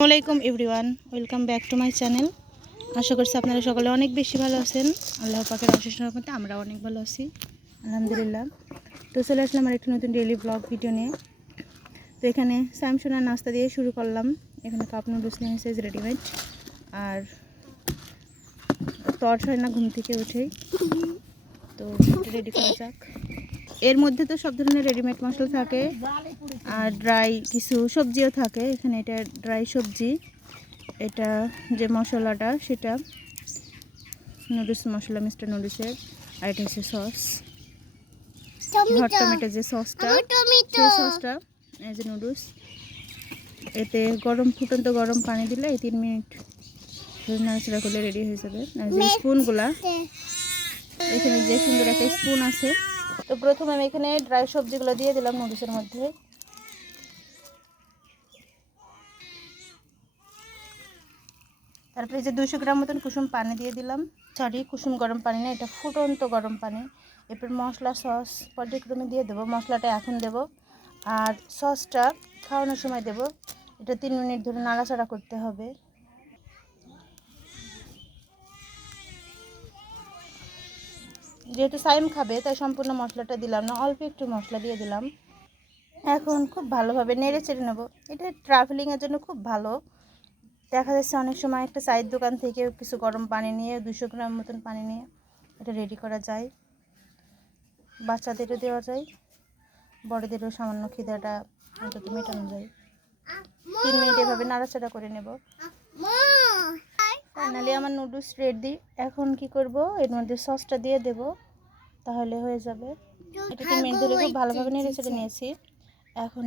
আসসালামাইকুম everyone, welcome back to my channel. আশা করছি আপনারা সকলে অনেক বেশি ভালো আছেন। আল্লাহ পাকের অশেষ রহমতে আমরা অনেক ভালো আছি, আলহামদুলিল্লাহ। তো চলে আসলাম আর একটা নতুন ডেইলি ব্লগ ভিডিও নিয়ে। তো এখানে স্যামসুনার নাস্তা দিয়ে শুরু করলাম। এখানে কাপ নুডলস নিয়ে এসেছে রেডিমেড, আর টর্চ হয় না ঘুম থেকে উঠেই। তো রেডি করা যাক। এর মধ্যে তো সব ধরনের রেডিমেড মশলা থাকে আর ড্রাই কিছু সবজিও থাকে। এখানে এটা ড্রাই সবজি, এটা যে মশলাটা সেটা নুডলস মশলা, মিস্টার নুডলসের। আর এটা হচ্ছে সস, হট টমেটো যে সসটা, সেই সসটা এই যে নুডলস। এতে ফুটন্ত গরম পানি দিলে এই 3 মিনিট নাড়াচাড়া করলে রেডি হয়ে যাবে। আর যে স্পুনগুলা, এখানে যে সুন্দর একটা স্পুন আছে। তো প্রথমে আমি এখানে ড্রাই সবজিগুলো দিয়ে দিলাম নুডলসের মধ্যে। তারপরে যে 200 গ্রাম মতন কুসুম পানি দিয়ে দিলাম। কুসুম গরম পানি না, এটা ফুটন্ত গরম পানি। এরপর মশলা সস পর্যায়ক্রমে দিয়ে দেবো। মশলাটা এখন দেব, আর সসটা খাওয়ানোর সময় দেব। এটা 3 মিনিট ধরে নাড়াচাড়া করতে হবে। যেহেতু সাইম খাবে তাই সম্পূর্ণ মশলাটা দিলাম না, অল্প একটু মশলা দিয়ে দিলাম। এখন খুব ভালোভাবে নেড়ে চেড়ে নেবো। এটা ট্রাভেলিংয়ের জন্য খুব ভালো। দেখা যাচ্ছে অনেক সময় একটা চায়ের দোকান থেকে কিছু গরম পানি নিয়ে 200 গ্রাম মতন পানি নিয়ে এটা রেডি করা যায়। বাচ্চাদেরও দেওয়া যায়, বড়দেরও সামান্য খিদাটা অন্তত মেটানো যায়। 3 মিনিট এভাবে নাড়াচাড়া করে নেব। ফাইনালি আমার নুডলস রেডি। এখন কি করব, এর মধ্যে সসটা দিয়ে দেব, তাহলে হয়ে যাবে। এটা 3 মিনিট ধরে খুব ভালোভাবে নেড়েচেড়ে নিয়েছি। এখন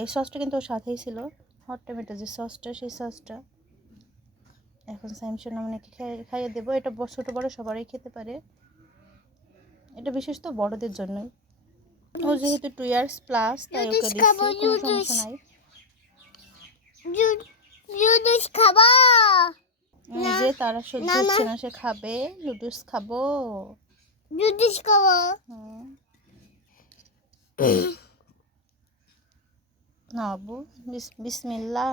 এই সসটা কিন্তু ওর সাথেই ছিল, হট টমেটো যে সসটা, সেই সসটা এখন স্যামসুন আমাকে খাইয়ে দেবো। এটা ছোটো বড়ো সবারই খেতে পারে, এটা বিশেষত বড়দের জন্যই। ও যেহেতু 2 ইয়ার্স প্লাস, তাই ওকে দিচ্ছি, কোনো সমস্যা নাই। যে তারা সহ্য হচ্ছে না, সে খাবে। নুডলস খাবো, না আব্বু, বিসমিল্লাহ।